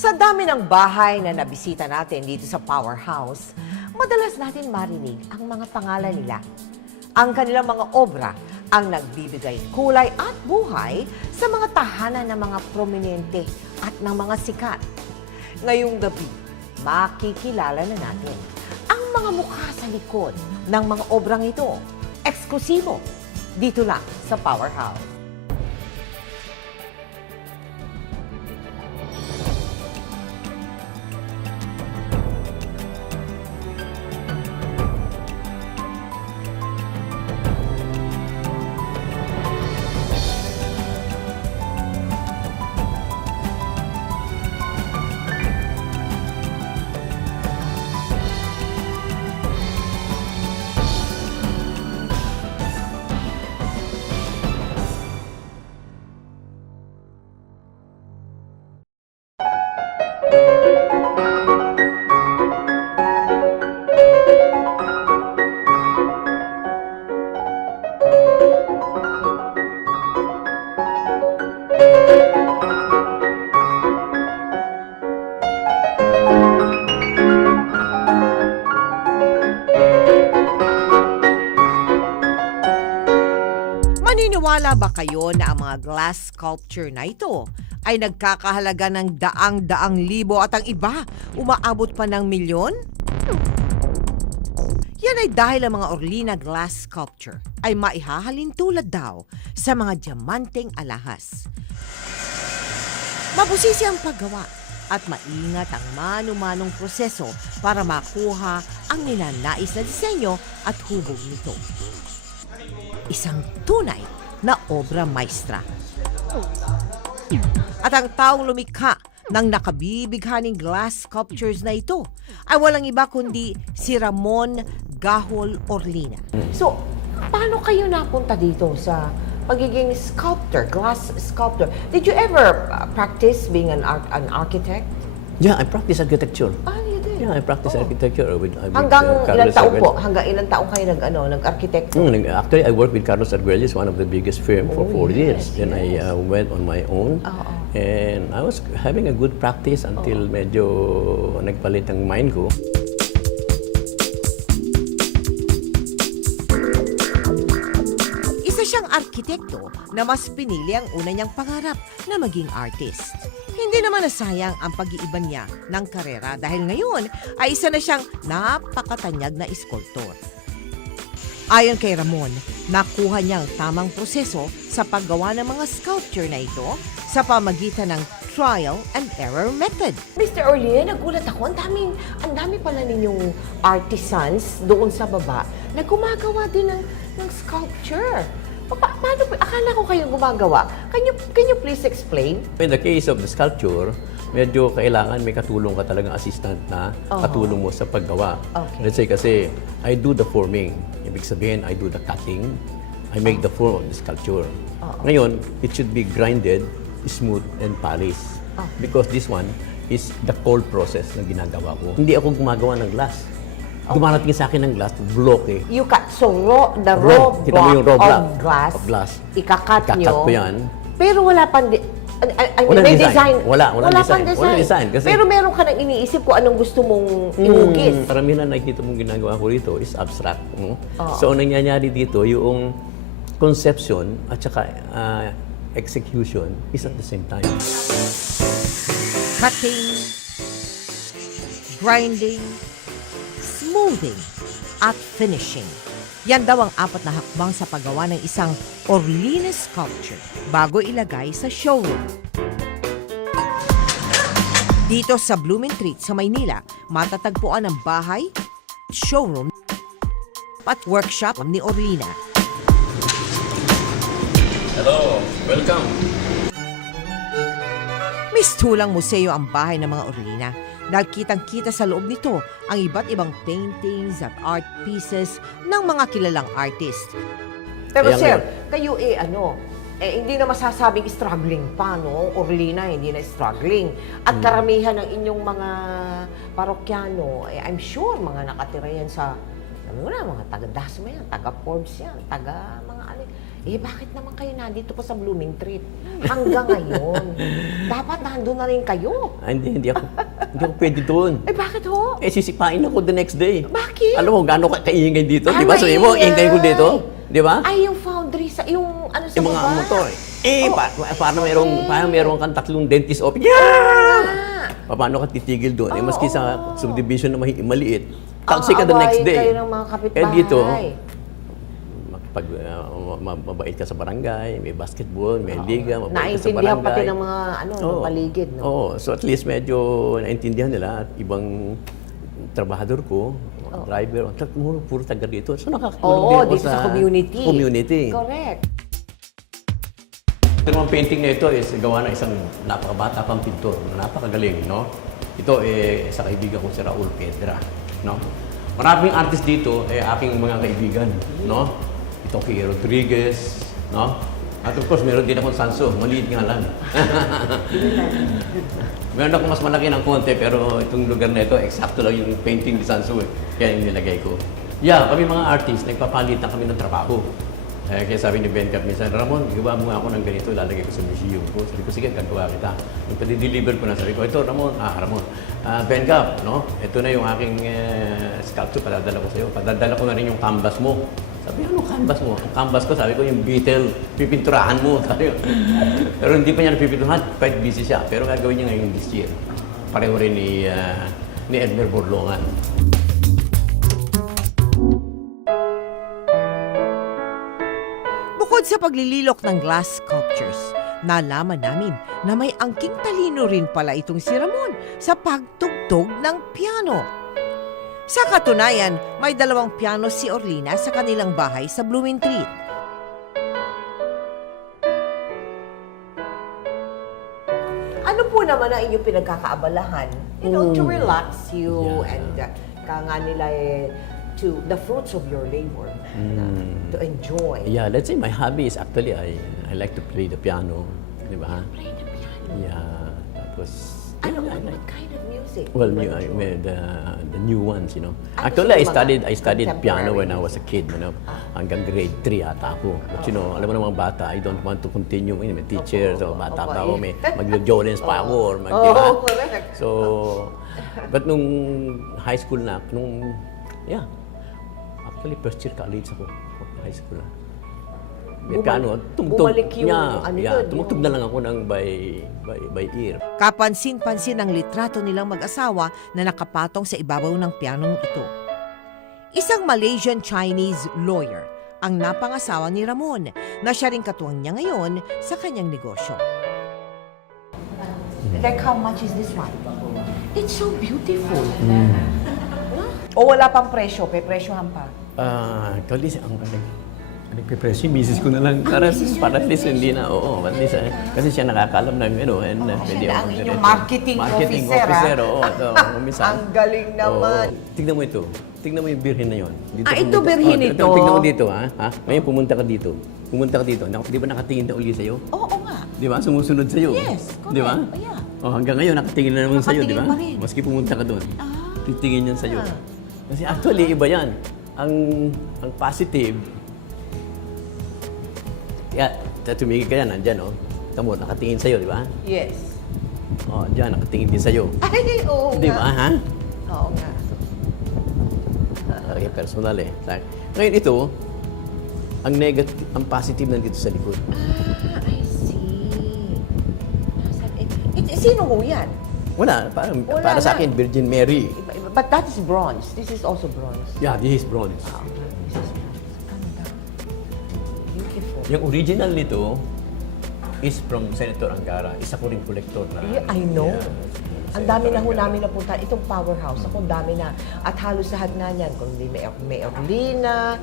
Sa dami ng bahay na nabisita natin dito sa Powerhouse, madalas natin marinig ang mga pangalan nila. Ang kanilang mga obra ang nagbibigay kulay at buhay sa mga tahanan ng mga prominente at ng mga sikat. Ngayong gabi, makikilala na natin ang mga mukha sa likod ng mga obrang ito. Eksklusibo, dito lang sa Powerhouse. Maniniwala ba kayo na ang mga glass sculpture na ito ay nagkakahalaga ng daang-daang libo at ang iba umaabot pa ng milyon? Yan ay dahil ang mga Orlina glass sculpture ay maihahalin tulad daw sa mga diamanteng alahas. Mabusisi ang paggawa at maingat ang mano-manong proseso para makuha ang ninanais na disenyo at hubog nito. Isang tunay na obra maestra. At ang taong lumikha ng nakabibighaning glass sculptures na ito ay walang iba kundi si Ramon Gahol Orlina. So, paano kayo napunta dito sa pagiging sculptor, glass sculptor? Did you ever practice being an architect? Yeah, I practice architecture. Ah, you did? Yeah, I practice architecture with Hanggang ilang Carlos taon po? Arguelles. Hanggang ilang taon kayo nag-arkitekto? Actually, I worked with Carlos Arguelles, one of the biggest firm for 4 years. Then I went on my own. And I was having a good practice until medyo nagpalit ang mind ko. Isa siyang arkitekto na mas pinili ang una niyang pangarap na maging artist. Hindi naman nasayang ang pag-iiba niya ng karera dahil ngayon ay isa na siyang napakatanyag na iskultor. Ayon kay Ramon, nakuha niya ang tamang proseso sa paggawa ng mga sculpture na ito sa pamagitan ng trial and error method. Mr. Orlina, nagulat ako. Ang dami pala ninyong artisans doon sa baba na gumagawa din ng sculpture. Paano po? Akala ko kayo gumagawa. Can you please explain? In the case of the sculpture, medyo kailangan may katulong ka talagang assistant na katulong mo sa paggawa. Okay. Let's say kasi, I do the forming. Ibig sabihin, I do the cutting. I make the form of the sculpture. Ngayon, it should be grinded, smooth, and polished. Because this one is the cold process na ginagawa ko. Hindi ako gumagawa ng glass. Dumarating sa akin ng glass, bloke. You cut, so the raw Kita mo yung raw block block of glass, of glass. ikakat Ikakat nyo. ko yan. Pero wala pang, Walang may design. Wala pang design. Walang design. Kasi, pero meron ka nang iniisip kung anong gusto mong ihugis. Karamihan na nakikita mong ginagawa ko rito is abstract. No? So, ang nangyayari dito, yung conception at saka execution is at the same time. Cutting, grinding, smoothing, at finishing. Yan daw ang 4 na hakbang sa paggawa ng isang Orlina sculpture bago ilagay sa showroom. Dito sa Blumentritt sa Maynila, matatagpuan ang bahay, showroom, at workshop ni Orlina. Hello, welcome. Mistulang museo ang bahay ng mga Orlina. Dahil kitang-kita sa loob nito ang iba't ibang paintings at art pieces ng mga kilalang artist. Pero sir, kayo hindi na masasabing struggling pa, no? Orlina, hindi na struggling. At karamihan ng inyong mga parokyano, I'm sure mga nakatira yan sa, alam mo na, mga taga Dasma yan, taga Forbes yan, taga mga bakit naman kayo nandito po sa Blooming Treat? Hanggang ngayon. Dapat nandun na rin kayo. Hindi ako pwede doon. Bakit ho? Sisipain ako the next day. Bakit? Alam mo, gaano kaingay dito, di ba? Sabi mo, maingay. ingay ko dito, di ba? Ay, yung foundry, yung ano sa Yung mga baba? motor. Parang meron kang tatlong dentist office. Paano ka titigil doon? Maski sa subdivision na maliit, taxi ka the next day. Kayo ng mga kapitbahay. Dito, pag mabait ka sa barangay, may basketball, may liga, mabait ka sa barangay. Naintindihan pati ng mga ng paligid, no? Oo, so at least medyo naintindihan nila at ibang trabahador ko, driver, puro taga dito. So nakakatulong din ako dito sa community. Correct. Ito naman painting na ito is gawa ng isang napakabata pang pintor, napakagaling, no? Ito sa kaibigan ko si Raul Pedra, no? Maraming artist dito aking mga kaibigan, no? Ito kay Rodriguez, no? At of course, meron din akong Sanso, maliit nga lang. Meron ako mas malaki ng konti, pero itong lugar na ito, eksakto lang yung painting ni Sanso kaya yung nilagay ko. Yeah, kami mga artist, nagpapalitan kami ng trabaho. Kaya sabi ni Ben Cap minsan, Ramon, gawa mo nga ako ng ganito, lalagay ko sa museum ko. Sabi ko, sige, gagawa kita. Yung pati-deliver ko na, sabi ko, ito, Ramon, Ben Cap, no? Ito na yung aking sculpture, padadala ko sa'yo. Padadala ko na rin yung canvas mo. Sabi, ano canvas mo? Ang canvas ko, sabi ko, yung Beetle, pipinturahan mo. Sabi ko. Pero hindi pa niya napipinturahan, quite busy siya. Pero gagawin niya ngayon this year. Pareho rin ni Edmer Borlongan. Bukod sa paglililok ng glass sculptures, nalaman namin na may angking talino rin pala itong si Ramon sa pagtugtog ng piano. Sa katunayan, may 2 piano si Orlina sa kanilang bahay sa Blooming Treat. Ano po naman ang inyong pinagkakaabalahan? To relax you and nga nila to the fruits of your labor, to enjoy. Yeah, let's say my hobby is actually I like to play the piano, di ba? Play the piano. Yeah, tapos What kind of music? well, the new ones, you know. Actually, I studied piano when I was a kid, you know. Hanggang grade 3 ata ako. But you know, alam mo namang bata, I don't want to continue. May teacher, so bata pa ako, may mag-violence pa ako, or di ba? Correct. So, but nung high school na, actually first year college ako, high school na. May piano, bumalik yung tumugtog na lang ako ng by ear. Kapansin-pansin ang litrato nilang mag-asawa na nakapatong sa ibabaw ng pianong ito. Isang Malaysian-Chinese lawyer ang napangasawa ni Ramon na siya ring katuwang niya ngayon sa kanyang negosyo. Like how much is this one? It's so beautiful. O wala pang presyo, presyohan pa. Actually, ang nagpipresyo, misis ko na lang. Para at least hindi na, at least, kasi siya nakakaalam ng pwede Siya ako ang inyong marketing officer, minsan. Ang galing naman. Tignan mo ito. Tignan mo yung birhen na yun. Ito birhen ito? Tignan mo dito, ha? Ngayon pumunta ka dito. Di ba nakatingin na uli sa'yo? Oo nga. Di ba? Sumusunod sa'yo. Yes, correct. Di ba? Yeah. Hanggang ngayon, nakatingin na naman sa'yo, di ba? Nakatingin pa rin. Maski pumunta ka doon. Titingin yan sa'yo. Kasi actually, iba yan. Ang positive, tumigil ka yan, nandyan, Tamo, nakatingin sa'yo, di ba? Yes. Dyan, nakatingin din sa'yo. Ay, oo nga. Di ba, ha? Oo nga. Okay, personal Ngayon ito, ang negative, ang positive nandito sa likod. I see. Sino ho yan? Wala, para sa akin, Virgin Mary. But that is bronze. This is also bronze. Yeah, this is bronze. This is bronze. Ganda. Beautiful. Yung original nito is from Senator Angara. Isa ko rin collector na. Yeah, I know. Ang dami na ho Angara. namin napunta. Itong powerhouse, ako dami na. At halos lahat na niyan. Kung hindi may Orlina,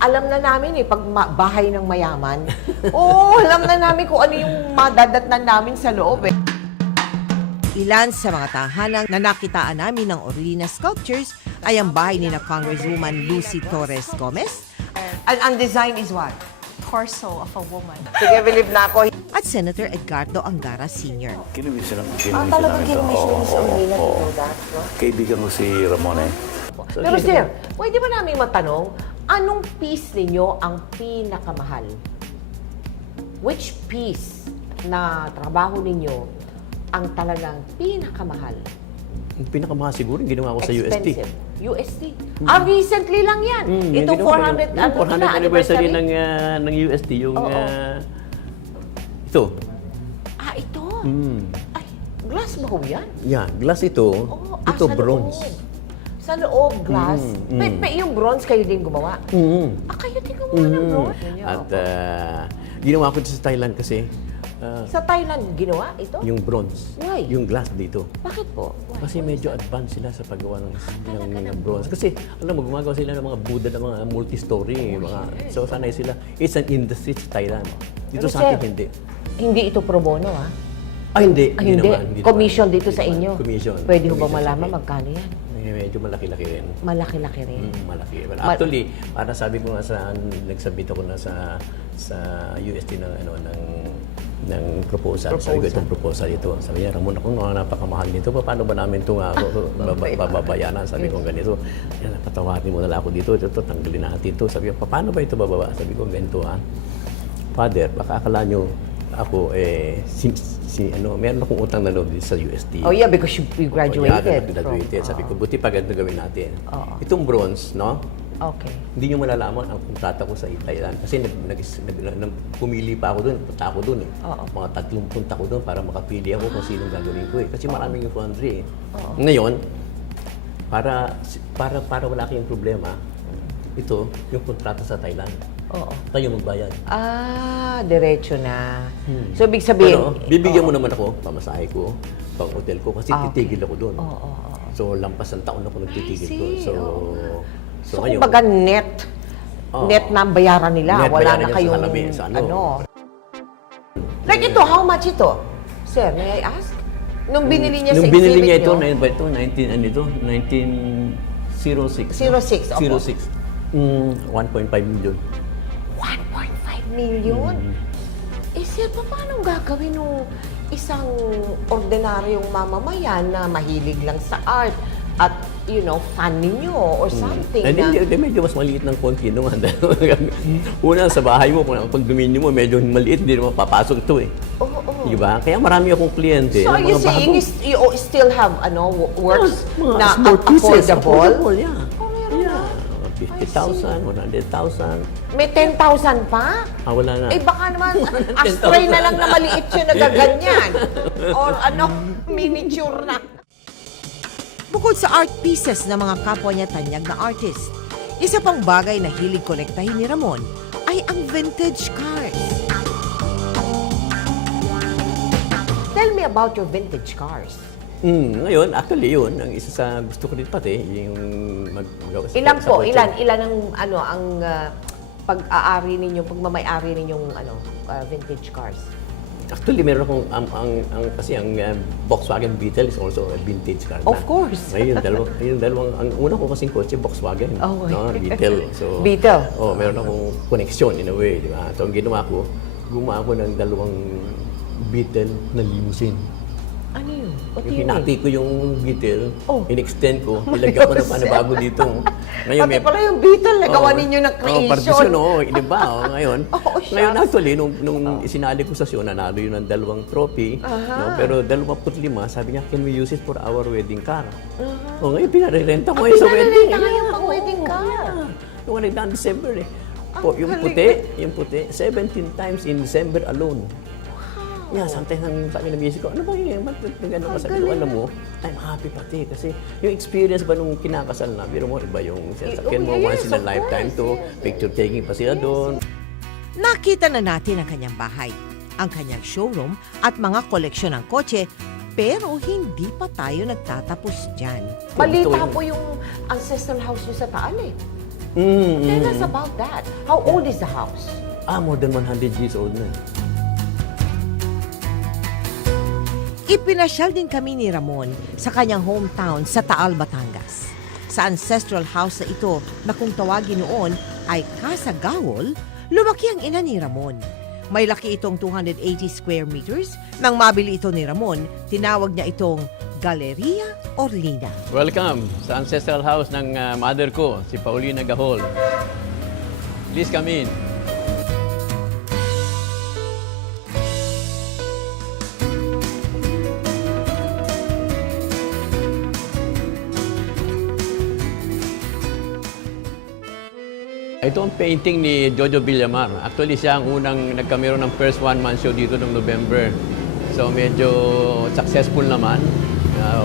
alam na namin pag bahay ng mayaman. Alam na namin kung ano yung madadatnan namin sa loob Ilan sa mga tahanang na nakitaan namin ng Orlina sculptures ay ang bahay ni na Congresswoman Lucy Torres Gomez. Ang design is what? Torso of a woman. Sige, believe na ako. At Senator Edgardo Angara Sr. Kinumisyon Talagang namin ito. kinumisyon ni Miss Orlina to Oo. do that, no? Kaibigan ko si Ramon Pero sir, pwede ba namin matanong, anong piece ninyo ang pinakamahal which piece na trabaho ninyo ang talagang pinakamahal? Yung pinakamahal siguro, yung ginawa ko sa UST. Expensive. UST. Recently lang yan. Yung Itong ginawa ko, 400, yung 400 anniversary ng UST, yung ito. Ito. Mm. Ay, glass ba ho yan? Yeah, glass ito. Ito sa bronze. loob. Sa loob, glass. Yung bronze kayo din gumawa? Kayo din gumawa ng bronze? At ginawa ko ito sa Thailand kasi Sa Thailand, ginawa ito? yung bronze. Why? Yung glass dito. Bakit po? Why? Kasi medyo advanced sila sa paggawa ng bronze. Kasi, alam mo, gumagawa sila ng mga Buddha, ng mga multi-story. So, sanay sila. It's an industry sa Thailand. Dito Pero sa atin, sir, hindi. Hindi ito pro bono, ha? Hindi. Hindi. Naman, Commission naman. dito sa Hindi inyo. naman. Commission. Pwede ho ba Commission sa malaman akin. magkano yan? Medyo malaki-laki rin. Malaki-laki rin. Malaki. Well, actually, para sabi ko nga nagsabit ako na sa UST ng proposal. Sabi ko itong proposal ito. Sabi niya, Ramon, ako napakamahal nito. Paano ba namin ito babayaran? Sabi ko ganito. Yan, patawarin mo na lang ako dito. Ito, tanggalin natin ito. Sabi ko, paano ba ito bababa? Sabi ko, ganito Father, baka akala nyo ako meron akong utang na loob sa UST. Oh yeah, because you graduated. Graduated. Sabi ko, buti pa ganito gawin natin. Oo. Itong bronze, no? Okay. Hindi nyo malalaman ang kontrata ko sa Thailand. Kasi pumili pa ako doon, punta ako doon eh. Mga 30 punta ko doon para makapili ako kung sinong gagawin ko eh. Kasi maraming yung foundry eh. Ngayon, para wala kayong problema, ito, yung kontrata sa Thailand. Kayo magbayad. Diretso na. So, ibig sabihin... Pero, bibigyan mo naman ako, pamasahe ko, pang hotel ko, kasi titigil ako doon. So, lampas ng taon ako nagtitigil doon. So, ngayon, kumbaga net na ang bayaran nila. Net Wala bayaran na niya sa kayong salamin, sa ano. Like ito, how much ito? Sir, may I ask? Nung binili niya nung sa binili niya exhibit ito, nyo, 1906. 06, opo. 06. 1.5 million. 1.5 million? Sir, paano gagawin nung isang ordinaryong mamamayan na mahilig lang sa art at, fan ninyo or something Hindi, medyo mas maliit ng konti naman. Una, sa bahay mo, kung ang condominium mo, medyo maliit, hindi naman papasok ito eh. Diba? Kaya marami akong kliyente. So, are you saying you still have works na small pieces, affordable? Yeah. Yeah. 50,000, 100,000. May 10,000 pa? Wala na. Baka naman astray na lang na maliit yun, nagaganyan. Or miniature na. Bukod sa art pieces ng mga kapwa niya tanyag na artist, isa pang bagay na hilig kolektahin ni Ramon ay ang vintage cars. Tell me about your vintage cars. Ngayon, actually yun, ang isa sa gusto ko rin pati, yung magawa sa Ilan sa po? kotse. Ilan ang pag-aari ninyo, pagmamay-ari ninyong vintage cars? Actually, meron akong, kasi ang Volkswagen Beetle is also a vintage car na. Of course. Ngayon, ang una ko kasing kotse, Volkswagen. Oh, no? Beetle. So, Beetle. Meron akong connection in a way, di ba? So, ang ginawa ko, gumawa ko ng dalawang Beetle na limousine. Ano yun? What do you mean? Hinati ko yung Beetle, in-extend ko, nilagyan ko ng panabago dito. Ngayon, Pati pala yung Beetle, nagawa ninyo ng creation. Partition, di ba? Ngayon, Shucks. ngayon actually, nung isinali ko sa siyo, nanalo yun ng 2 trophy. No? Pero 25, sabi niya, can we use it for our wedding car? Ngayon, pinarerenta ko sa wedding. Pinarerenta kayo pang wedding car? Yung nagdaan December eh. Yung puti, 17 times in December alone. Yeah, sometimes sabi ng music ko, ano ba yun? Ba't gano'n ka? Sabi ko, alam mo, I'm happy pati kasi yung experience ba nung kinakasal na, biro mo, iba yung sasakyan mo, once in a lifetime to, picture taking pa sila doon. Nakita na natin ang kanyang bahay, ang kanyang showroom at mga koleksyon ng kotse, pero hindi pa tayo nagtatapos dyan. Balita po yung ancestral house niyo sa Taal eh. Tell us about that. How old is the house? More than 100 years old na. Ipinasyal din kami ni Ramon sa kanyang hometown sa Taal, Batangas. Sa ancestral house na ito na kung tawagin noon ay Casa Gawol, lumaki ang ina ni Ramon. May laki itong 280 square meters. Nang mabili ito ni Ramon, tinawag niya itong Galeria Orlina. Welcome sa ancestral house ng mother ko, si Paulina Gahol. Please come in. Ito ang painting ni Jojo Villamar. Actually, siya ang unang nagkameron ng first one-man show dito noong November. So, medyo successful naman.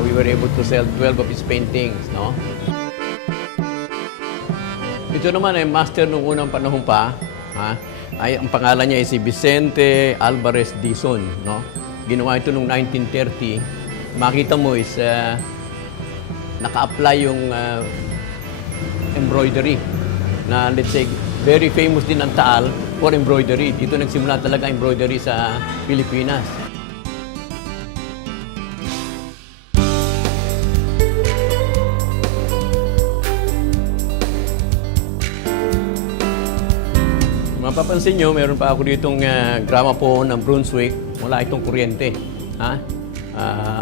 We were able to sell 12 of his paintings, no? Ito naman ay master nung unang panahon pa. Ha? Ang pangalan niya ay si Vicente Alvarez Dizon, no? Ginawa ito noong 1930. Makita mo is naka-apply yung embroidery na, let's say, very famous din ang Taal for embroidery. Dito nagsimula talaga embroidery sa Pilipinas. Mapapansin nyo, meron pa ako ditong gramophone ng Brunswick. Wala itong kuryente. Ha?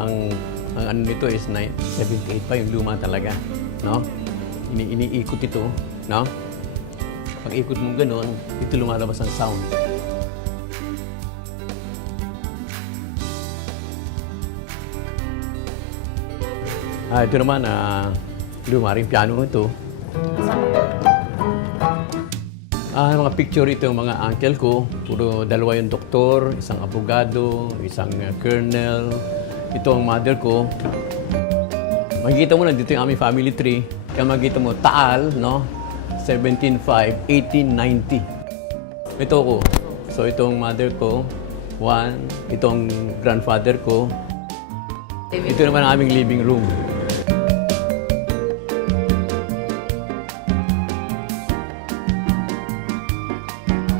Ang ano nito is 78 pa, yung luma talaga. No? Iniikot ito. No? Pag ikot mo gano'n, ito lumalabas ang sound. Ito naman, luma rin piano ito. Mga picture ito yung mga uncle ko. Puro dalawa yung doktor, isang abogado, isang colonel. Ito ang mother ko. Makikita mo na dito yung aming family tree. Kaya makikita mo, Taal, no? 1705, 1890. Ito ko. So, itong mother ko, one. Itong grandfather ko. Ito naman ang aming living room.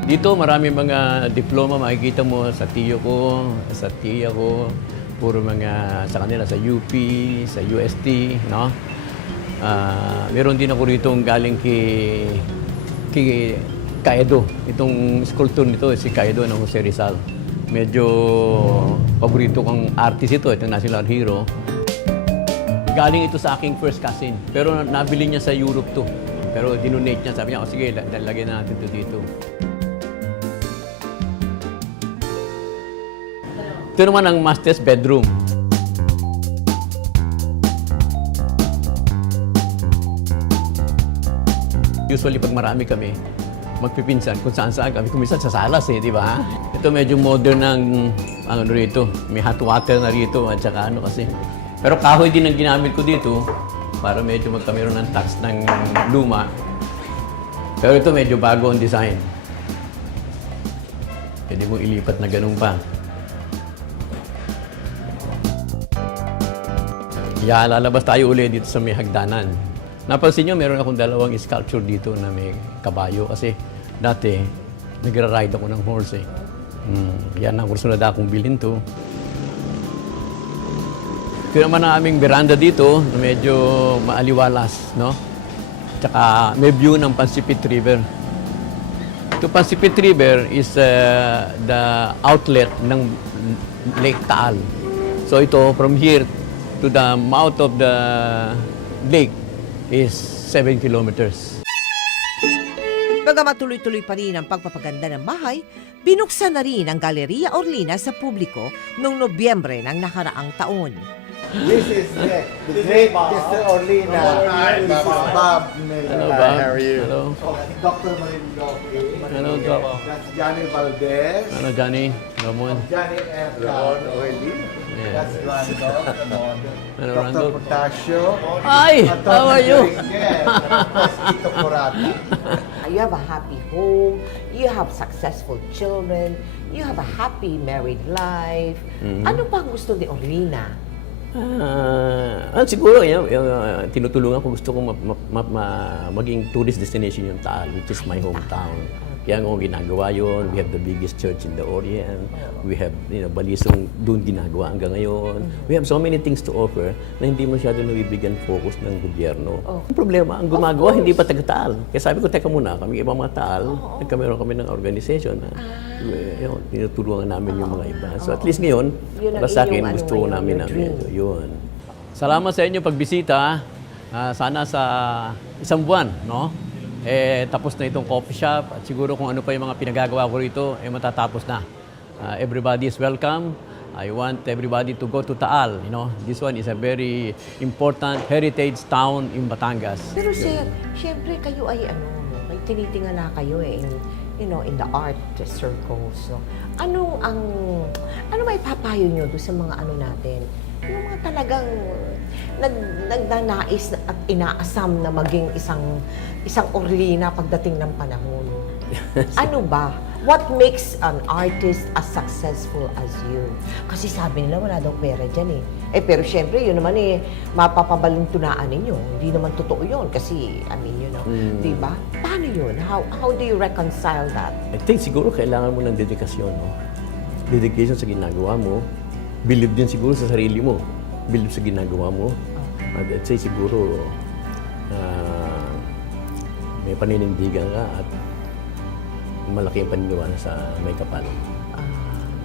Dito, marami mga diploma makikita mo sa tiyo ko, sa tiya ko, puro mga sa kanila sa UP, sa UST, no? Meron din ako rito galing kay Caedo. Itong sculpture nito, si Caedo ng Jose Rizal. Medyo paborito kong artist ito, itong national hero. Galing ito sa aking first cousin, pero nabili niya sa Europe to. Pero dinonate niya, sabi niya, sige, lagyan na natin ito dito. Ito naman ang master's bedroom. Usually, pag marami kami, magpipinsan kung saan-saan kami. Kung minsan sa salas di ba? Ito medyo modern ng ano rito. May hot water na rito at saka ano kasi. Pero kahoy din ang ginamit ko dito para medyo magkameron ng tax ng luma. Pero ito medyo bago ang design. Pwede mo ilipat na ganun pa. Lalabas tayo ulit dito sa may hagdanan. Napansin nyo, meron akong dalawang sculpture dito na may kabayo. Kasi dati, nagra-ride ako ng horse Yan ang kursunod akong bilhin to. Ito naman ang aming veranda dito na medyo maaliwalas, no? Tsaka may view ng Pansipit River. Ito Pansipit River is the outlet ng Lake Taal. So ito, from here to the mouth of the lake is 7 kilometers. Bagamat tuloy-tuloy pa rin ang pagpapaganda ng bahay, binuksan na rin ang Galleria Orlina sa publiko noong Nobyembre ng nakaraang taon. This is the great Mr. Orlina. This is Bob Miller. Hello, Bob. How are you? Hello. Dr. Marindoki. Hello, Doc. That's Johnny Valdez. Ano, Johnny? Ramon? Johnny F. Oily. Yeah. That's Randolph. Hello, Dr. Randolph. Potasio. Hi! How are you? Ito Porata. You have a happy home, you have successful children, you have a happy married life. Ano pa ang gusto ni Orlina? Siguro, tinutulungan ko, gusto ko maging tourist destination yung Taal, which is my hometown. Kaya nga ginagawa yun. We have the biggest church in the Orient. We have, Balisong doon ginagawa hanggang ngayon. We have so many things to offer na hindi masyado nabibigyan focus ng gobyerno. Ang problema, ang gumagawa hindi pa taga-Taal. Kaya sabi ko, teka muna, kami ibang mga Taal, nagkameron kami ng organization na tinutulungan namin yung mga iba. So at least ngayon, Yun ang para sa akin, iyong, gusto ano, namin your na dream. medyo yun. Salamat sa inyo pagbisita. Sana sa isang buwan, no? Tapos na itong coffee shop at siguro kung ano pa yung mga pinagagawa ko rito, matatapos na. Everybody is welcome. I want everybody to go to Taal. This one is a very important heritage town in Batangas. Pero sir, syempre kayo ay may tinitingala kayo in the art circles. So, ano may papayo nyo doon sa mga ano natin? Yung mga talagang nagnanais at inaasam na maging isang Orlina pagdating ng panahon. Ano ba? What makes an artist as successful as you? Kasi sabi nila wala daw pera dyan eh. Pero syempre, yun naman mapapabalintunaan ninyo. Hindi naman totoo yun kasi, di ba? Paano yun? How do you reconcile that? I think siguro kailangan mo ng dedikasyon, no? Dedication sa ginagawa mo. Believe din siguro sa sarili mo. Believe sa ginagawa mo. At I'd say siguro may paninindigan ka at malaking paniniwala sa may kapal.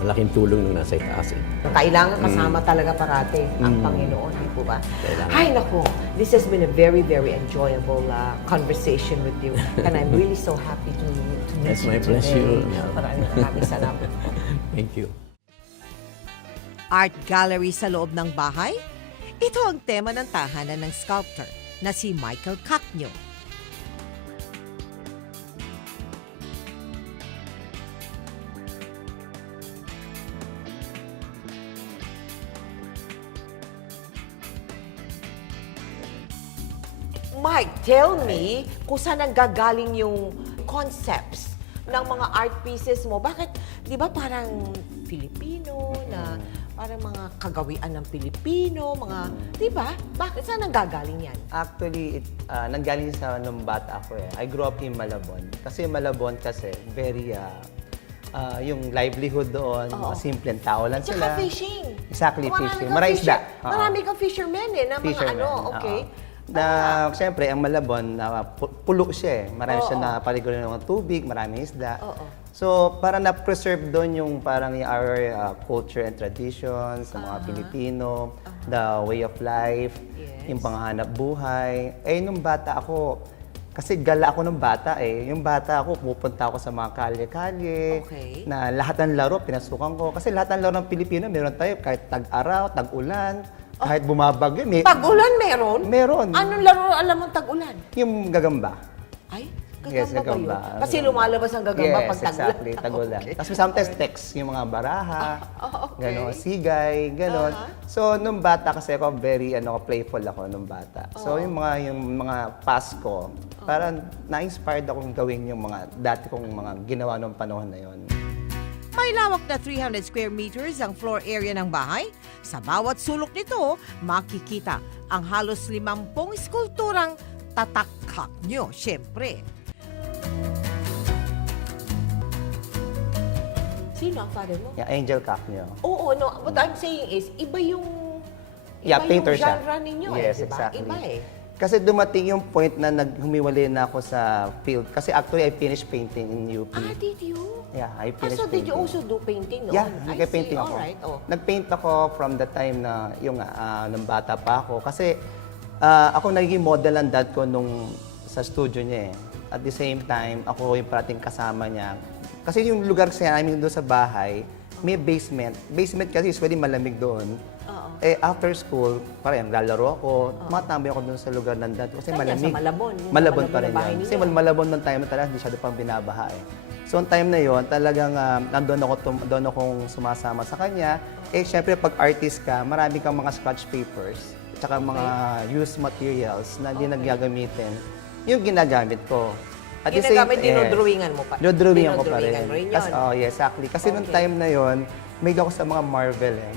Malaking tulong nung nasa itaas. Kailangan kasama talaga parate ang Panginoon, di po ba? Kailangan. Ay, nako. This has been a very, very enjoyable conversation with you. And I'm really so happy to meet It's you my today. pleasure. Maraming salamat. Thank you. Art gallery sa loob ng bahay? Ito ang tema ng tahanan ng sculptor na si Michael Cacño. Mike, tell me kung saan nanggagaling yung concepts ng mga art pieces mo. Bakit, di ba parang Filipino na parang mga kagawian ng Pilipino, mga, di ba? Bakit, saan nanggagaling yan? Actually, nanggaling sa nung bata ako eh. I grew up in Malabon. Kasi Malabon kasi very, yung livelihood doon, mga simpleng tao lang sila. Tsaka fishing. Exactly, Marami fishing. kang Marami isda. Marami kang fishermen na mga Fisherman, okay? Na, siyempre, ang Malabon, pulo siya eh. Marami siya na paliguran ng tubig, maraming isda. So, para na-preserve doon yung parang our culture and traditions sa mga Pilipino, the way of life, yung panghanap buhay. Eh, nung bata ako, kasi gala ako nung bata eh. Yung bata ako, pupunta ako sa mga kalye-kalye, Okay. na lahat ng laro, pinasukan ko. Kasi lahat ng laro ng Pilipino, meron tayo kahit tag-araw, tag-ulan, kahit bumabagyo. Tag-ulan meron? Meron. Anong laro alam mong tag-ulan? Yung gagamba. Ay, Yes, gagamba ba gagamba. yun? Kasi lumalabas ang gagamba Yes, pag tag-ulan. exactly, tag-ulan. Okay. Tapos sometimes text, yung mga baraha, okay. gano'n, sigay, gano'n. So, nung bata kasi ako, very playful ako nung bata. So, yung mga Pasko, parang na-inspired akong gawin yung mga dati kong mga ginawa nung panahon na yon. May lawak na 300 square meters ang floor area ng bahay. Sa bawat sulok nito, makikita ang halos 50 skulpturang tatak Cacño, syempre. Sino ang father mo? Yung Angel Cacño. Oo, no. What I'm saying is, iba yung Yeah, painter yung siya. genre ninyo Yes, diba? exactly. Iba eh. Kasi dumating yung point na humiwalay na ako sa field. Kasi actually, I finished painting in UP. Did you? Yeah, I finished So did you painting. also do painting noon? Yeah, I nagka-painting see. ako. Alright, Nag-paint ako from the time na yung nung bata pa ako. Kasi ako naging model ang dad ko nung sa studio niya eh. At the same time, ako yung parating kasama niya. Kasi yung lugar kasi namin doon sa bahay, may basement. Basement kasi usually malamig doon. Eh, after school, parang lalaro ako, matambay ako doon sa lugar ng dad ko kasi Saan yan? malamig. Sa Malabon? Yung sa Malabon Malabon pa rin na bahay yun. ninyo? Kasi Malabon ng time na talaga, hindi siya pang binabaha eh. So, ang time na yon talagang doon akong sumasama sa kanya. Eh, syempre, pag artist ka, marami kang mga scratch papers, tsaka mga used materials na hindi naggagamitin. Yung ginagamit ko. At the same- Ginagamit, dinodrawingan mo pa? Dinodrawingan ko pa rin. Dinodrawingan mo rin Kasi, yun? yes, exactly. Kasi nung time na yon may ako sa mga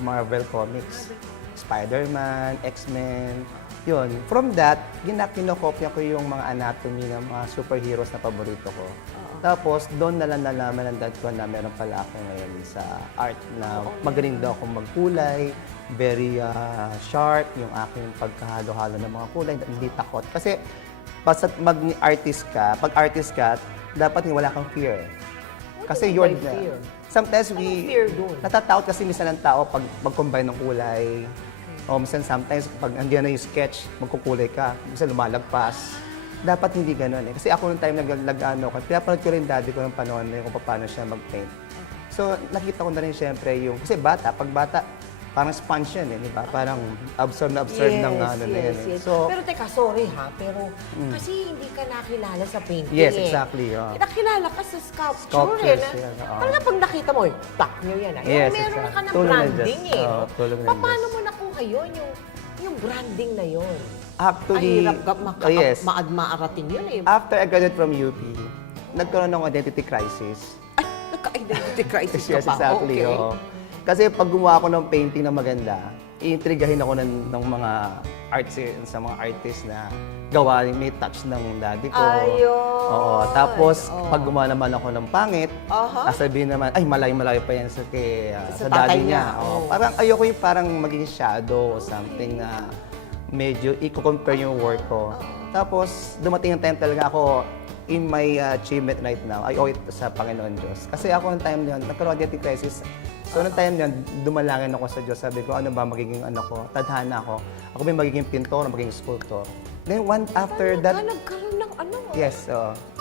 Marvel comics. Spider-Man, X-Men, yun. From that, kinokopya ko yung mga anatomy ng mga superheroes na paborito ko. Tapos, doon na lang nalaman ng dad ko na meron pala ako ngayon sa art na magaling daw akong magkulay, very sharp yung aking pagkahalo-halo ng mga kulay, hindi takot. Kasi, basta mag-artist ka, pag artist ka, dapat wala kang fear. Kasi do you you're mean by fear? Sometimes Anong fear dun? natatakot kasi minsan ng tao pag mag-combine ng kulay. O minsan sometimes pag andiyan na yung sketch, magkukulay ka, minsan lumalagpas. Dapat hindi gano'n eh. Kasi ako nung time pinapanood ko rin daddy ko ng panahon na kung paano siya mag-paint. So nakita ko na rin syempre yung, kasi pag bata, parang sponge yan di ba? Parang absorb na ng ano na yan. yes. So, Pero teka, sorry ha, pero kasi hindi ka nakilala sa painting yes, eh. exactly. Nakilala ka sa sculpture Sculptures, eh. yan, oo. Talaga pag nakita mo, tak nyo yan. Yes, Meron na ka exactly. ng Tulong ng branding Diyos. eh. Oo, tulong ng Paano Diyos. mo nakuha yun, yung branding na yun? actually, Ang hirap yes. maarating yun eh. After I graduated from UP, nagkaroon ng identity crisis. Ay, nagka-identity crisis ka Yes, pa. exactly. Okay. Oo. Kasi pag gumawa ako ng painting na maganda, iintrigahin ako ng mga sa mga artist na gawa, may touch ng daddy ko. Ayun. Oo. Tapos, pag gumawa naman ako ng pangit, sasabihin naman, ay, malayo-malayo pa yan sa Sa daddy tatay niya. niya. Oo. Oo. Parang ayoko yung parang maging shadow o something na medyo i-compare yung work ko. Tapos, dumating yung time talaga ako, in my achievement right now, I owe it sa Panginoon Diyos. Kasi ako ng time na yun, nagkaroon ng identity crisis. So, noong time na yun, dumalangin ako sa Diyos. Sabi ko, ano ba magiging ano ko? Tadhana ako. Ako ba yung magiging pintor o magiging sculptor? Then, after that, Nagkaroon ng ano? yes,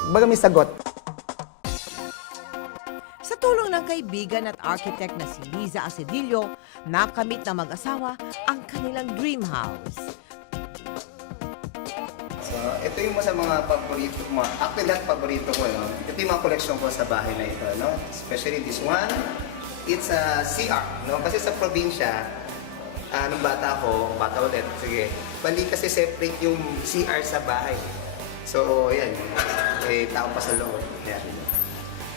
baga may sagot. Sa tulong ng kaibigan at architect na si Liza Acedillo, nakamit na mag-asawa ang kanilang dream house. So, ito yung sa mga paborito ko. Actually, lahat paborito ko. No? Ito yung mga collection ko sa bahay na ito. No? Especially this one. It's a CR. No? Kasi sa probinsya, nung bata ulit. Sige. Bali kasi separate yung CR sa bahay. So, yan. May tao pa sa loob. Yan.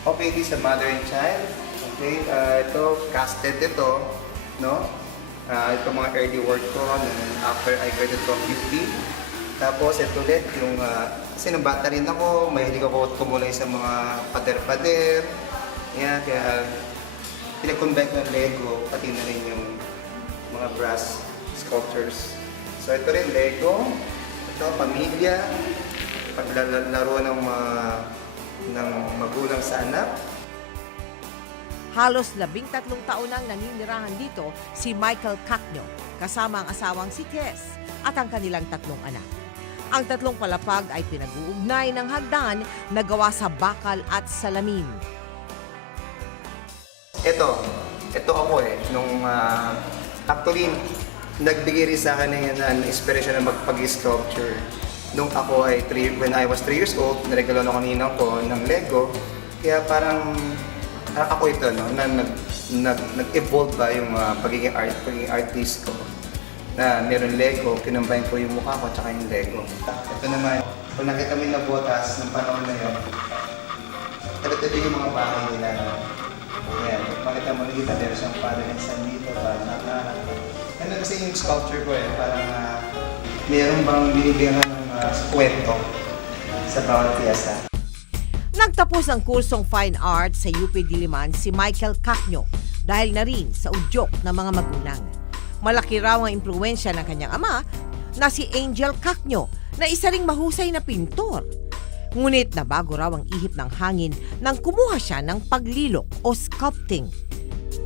Okay, this is a mother and child. Okay, ito, casted ito. No? Ito mga early work ko after I graduated from UP. Tapos ito ulit, yung, kasi nung bata rin ako, mahilig ako tumulay sa mga pader-pader. Yan, kaya pinag-combine ko ng Lego, pati na rin yung mga brass sculptures. So ito rin, Lego. Ito, pamilya. Paglalaro ng magulang sa anak. Halos 13 taon nang naninirahan dito si Michael Cacno, kasama ang asawang si Tess at ang kanilang 3 anak. Ang 3 palapag ay pinag-uugnay ng hagdan na gawa sa bakal at salamin. Ito ako nung actually nagbigay rin sa akin ng inspiration na magpag-sculpture. Nung ako ay when I was 3 years old, naregalo ng ninang ko ng Lego. Kaya parang ako ito na nag-evolve ba yung pagiging artist ko. Na meron Lego, kinambine ko yung mukha ko at saka yung Lego. Ito naman, kung nakita mo yung nabotas ng panahon na yun, ito yung mga bahay nila. Ayan, makita mo nakita, meron siyang parang and son dito. Ano kasi yung sculpture ko parang meron bang binibigyan ng kwento sa bawat piyesa. Nagtapos ang kursong Fine Arts sa UP Diliman si Michael Cacno dahil na rin sa udyok ng mga magulang. Malaki raw ang impluwensya ng kanyang ama na si Angel Cacno na isa ring mahusay na pintor. Ngunit nabago raw ang ihip ng hangin nang kumuha siya ng paglilok o sculpting.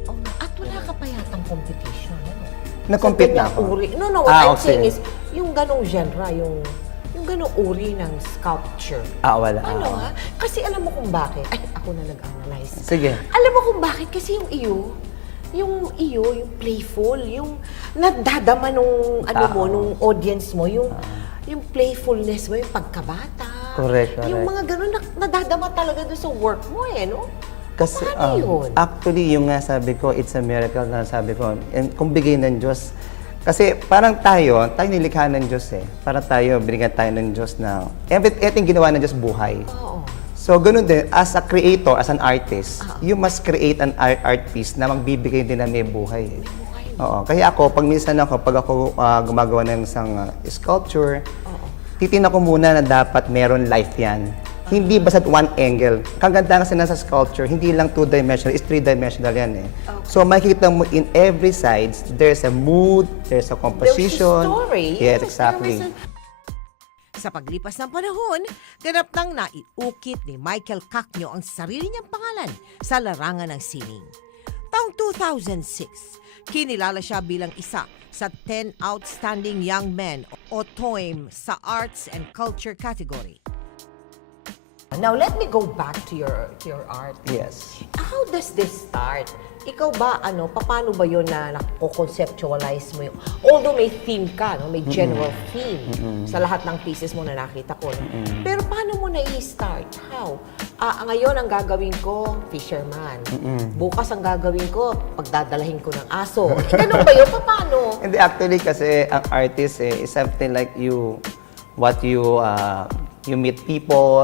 Oh, at wala ka pa yatang competition, ano? Nag-compete Sa na ganyang ako. Uri. No, what I'm okay. saying is, yung ganong genre, yung ganong uri ng sculpture. Wala. Ano ha? Kasi alam mo kung bakit. Ay, ako na nag-analyze. Sige. Alam mo kung bakit? Kasi yung playful, yung nadadama nung nung audience mo, yung playfulness mo, yung pagkabata. Correct. Yung mga ganun, nadadama talaga doon sa work mo no? Kasi, Paano yun? actually, yung nga sabi ko, it's a miracle na sabi ko. And kung bigay ng Diyos, kasi parang tayo nilikha ng Diyos Parang tayo, binigyan tayo ng Diyos na, everything ginawa ng Diyos buhay. Oo. So, ganun din, as a creator, as an artist, you must create an art piece na magbibigay din na may buhay. Oo. Kaya ako, pag ako gumagawa ng isang sculpture, titingnan ko muna na dapat meron life yan. Hindi basta one angle. Kaganda kasi nasa sculpture, hindi lang two-dimensional, it's three-dimensional yan So makikita mo in every sides, there's a mood, there's a composition. There's a story. Yes, exactly. Sa paglipas ng panahon, ganap nang naiukit ni Michael Cacno ang sarili niyang pangalan sa larangan ng sining. Taong 2006, kinilala siya bilang isa sa 10 Outstanding Young Men o TOYM sa Arts and Culture category. Now, let me go back to your art. Yes. How does this start? Ikaw ba, paano ba yun na nako-conceptualize mo yung, although may theme ka, no? May general theme sa lahat ng pieces mo na nakita ko. No? Pero paano mo na-i-start? How? Ngayon, ang gagawin ko, fisherman. Bukas ang gagawin ko, pagdadalahin ko ng aso. Ganun ba yun? Paano? Hindi, actually kasi ang artist is something like what you meet people,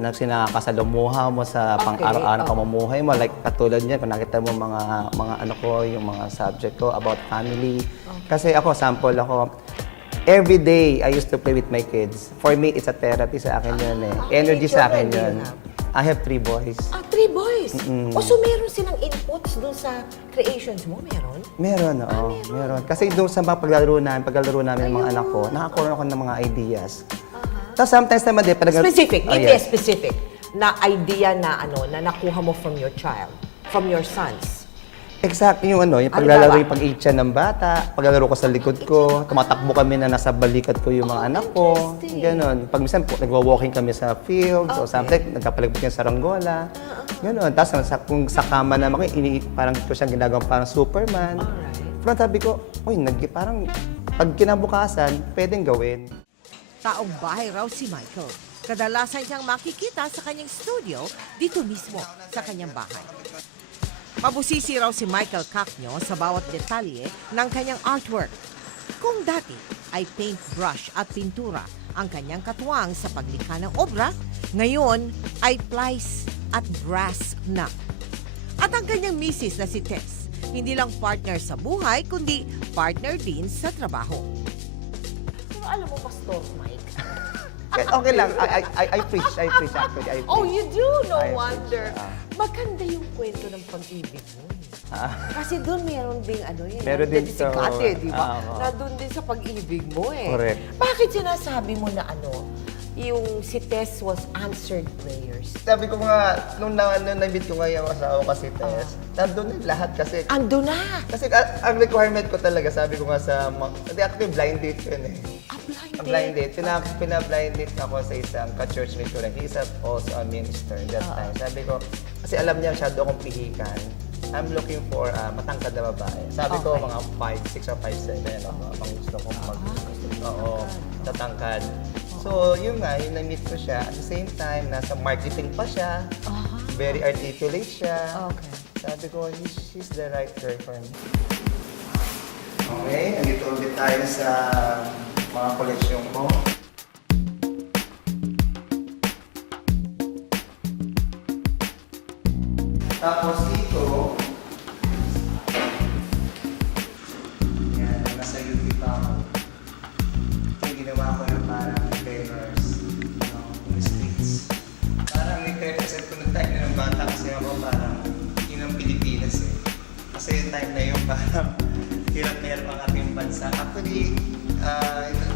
na sinakasalumuha mo sa pang-araw-araw pamumuhay mo. Like, katulad niya, kung nakita mo yung mga subject ko about family. Kasi ako, sample ako, every day, I used to play with my kids. For me, it's a therapy sa akin yun eh. Energy sa akin yun. I have 3 boys. 3 boys? O so meron silang inputs dun sa creations mo? Meron? Meron, oo. Meron. Kasi doon sa mga paglalaro namin ng mga anak ko, nakakuha ako ng mga ideas. Tapos sometimes naman din, Specific, give me a specific na idea na na nakuha mo from your child, from your sons. Exactly yung yung paglalaro yung pag-itcha ng bata, paglalaro ko sa likod ko, tumatakbo kami na nasa balikat ko yung mga anak ko, gano'n. Pag minsan nagwa-walking kami sa fields o something, nagkapalagpot kami sa ranggola, gano'n. Tapos kung sa kama naman, parang ito siyang ginagawa parang Superman. Pero sabi ko, parang pag kinabukasan, pwedeng gawin. Taong bahay raw si Michael. Kadalasan siyang makikita sa kanyang studio dito mismo sa kanyang bahay. Mabusisi raw si Michael Cacño sa bawat detalye ng kanyang artwork. Kung dati ay paintbrush at pintura ang kanyang katuwang sa paglikha ng obra, ngayon ay plies at brass na. At ang kanyang misis na si Tess, hindi lang partner sa buhay, kundi partner din sa trabaho. Pero alam mo, Pastor Mike, Okay lang, I preach actually. I preach. oh, you do? No I wonder. preach, Maganda yung kwento ng pag-ibig mo. Kasi doon meron ding Meron din si sa- Kate, di ba? oo. Na doon din sa pag-ibig mo eh. Correct. Bakit sinasabi mo na yung si Tess was answered prayers? Sabi ko nga, nung na-meet ko nga yung asawa ko si Tess, nandun na lahat kasi. Ando na! Kasi ang requirement ko talaga, sabi ko nga sa hindi actually blind date yun eh. Blind Ang blind date. Pina-blind date ako sa isang ka-churchmate ko rin. He's also a minister that time. Sabi ko, kasi alam niya masyado akong pihikan. I'm looking for matangkad na babae. Sabi ko mga 5'6 or 5'7. Ang gusto kong tatangkad. So, yun nga, yung na-meet ko siya. At the same time, nasa marketing pa siya. Very articulate siya. Okay. Sabi ko, she's the right girl for me. Okay, nandito ulit tayo sa mga koleksyon ko. Tapos dito, yan, nasa UP pa ako. Yung ginawa ko yung parang banners, in the streets. Parang nag-represent ko ng time na ng bata kasi ako parang yun ang Pilipinas eh. Kasi yung time na yun parang hirap na hirap ang ating bansa. Actually,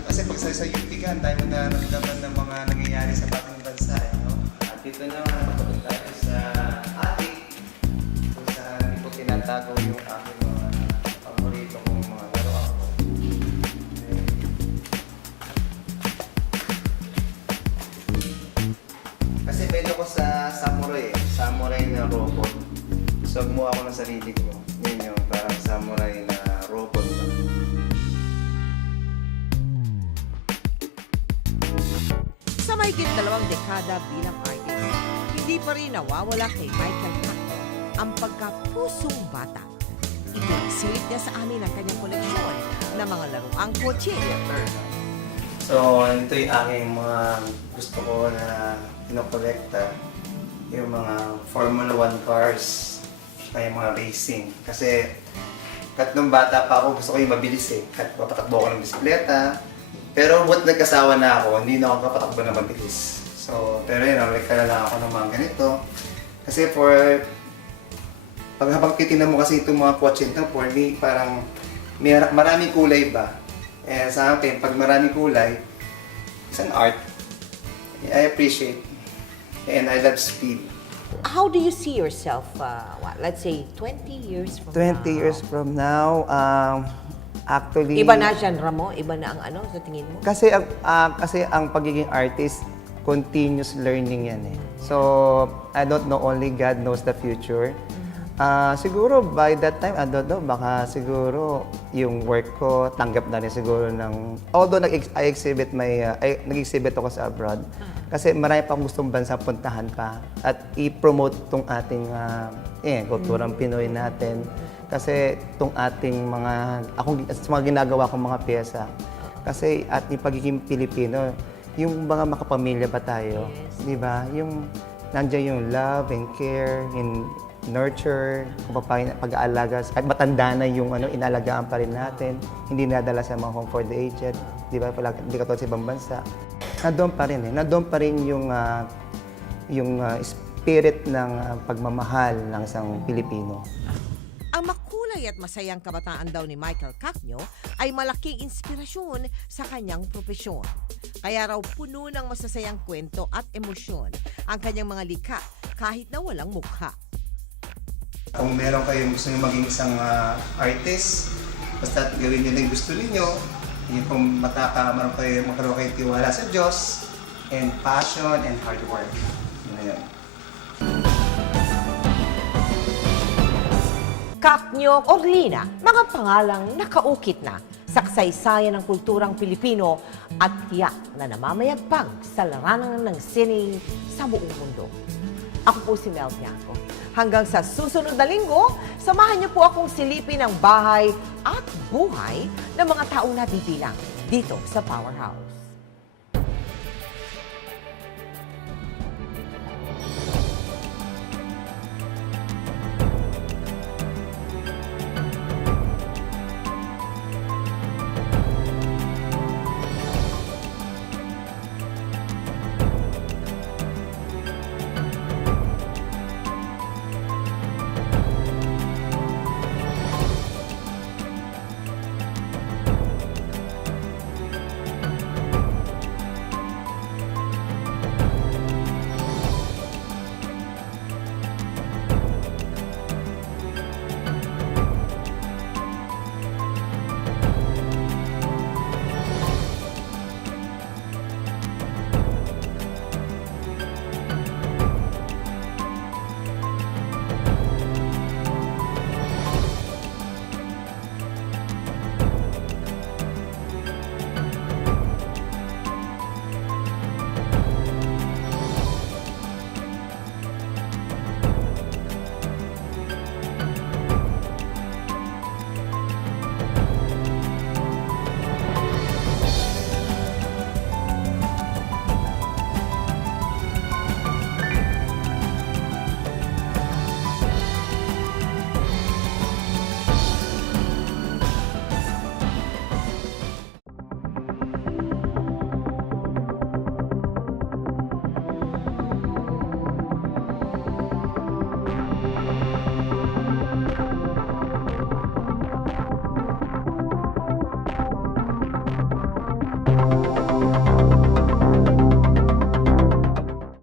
kasi pag sa UP ka, ang time na naramdaman ng mga nangyayari sa ating bansa. No? At dito naman, kapag tayo sa ating, kung saan ko tinatago yung aking mga paborito kong mga laruan ko. Kasi pwede ko sa samurai na robot. So, gumawa ko ng sarili ko. Yun yung parang samurai na robot. Sa mahigit 2 dekada bilang artist, hindi pa rin nawawala kay Michael Cacño ang pagkapusong bata. Ipinasilip niya sa amin ang kanyang koleksyon ng mga laruang kotse. So, ito yung aking mga gusto ko na pinokolekta. Yung mga Formula 1 cars, yung mga racing. Kasi, kahit nung bata pa ako, gusto ko yung mabilis eh. Kahit papatakbo ko ng bisikleta. Pero buat nagkasawa na ako, hindi na ako kapatakbo na mabilis. So, pero yun, rekala lang ako ng mga ganito. Kasi habang titignan mo kasi itong mga kotse ito, for me, parang maraming kulay ba? Eh, sa akin, pag maraming kulay, it's an art. I appreciate. And I love speed. How do you see yourself, let's say, 20 years from 20 now? years from now, actually... Iba na genre mo? Iba na ang sa tingin mo? Kasi ang pagiging artist, continuous learning yan eh. So, I don't know, only God knows the future. Siguro by that time, I don't know, baka siguro yung work ko tanggap na rin siguro ng, although nag-exhibit ako sa abroad, kasi marami pang gustong bansa puntahan pa at i-promote tong ating kulturang Pinoy natin. Kasi tong ating sa mga ginagawa kong mga pyesa, kasi at yung pagiging Pilipino, yung mga makapamilya ba tayo, di ba? Yung nandiyan yung love and care and nurture, kung paano pag-aalaga, kahit matanda na yung inalagaan pa rin natin, hindi nadala sa mga home for the aged, di ba? Hindi katulad sa ibang bansa. Nandoon pa rin nandoon pa rin yung spirit ng pagmamahal ng isang Pilipino. Ang makulay at masayang kabataan daw ni Michael Cacño ay malaking inspirasyon sa kanyang propesyon. Kaya raw puno ng masasayang kwento at emosyon ang kanyang mga likha kahit na walang mukha. Kung meron kayong gusto nyo maging isang artist, basta gawin nyo na yung gusto ninyo, yung kung magkaroon kayong tiwala sa Diyos, and passion and hard work. Yun na yun. Cacño, Orlina, mga pangalang nakaukit na sa kasaysayan ng kulturang Pilipino at tiyak na namamayagpag sa larangan ng sine sa buong mundo. Ako po si Mel Bianco. Hanggang sa susunod na linggo, samahan niyo po akong silipin ang bahay at buhay ng mga taong nabibilang dito sa Powerhouse.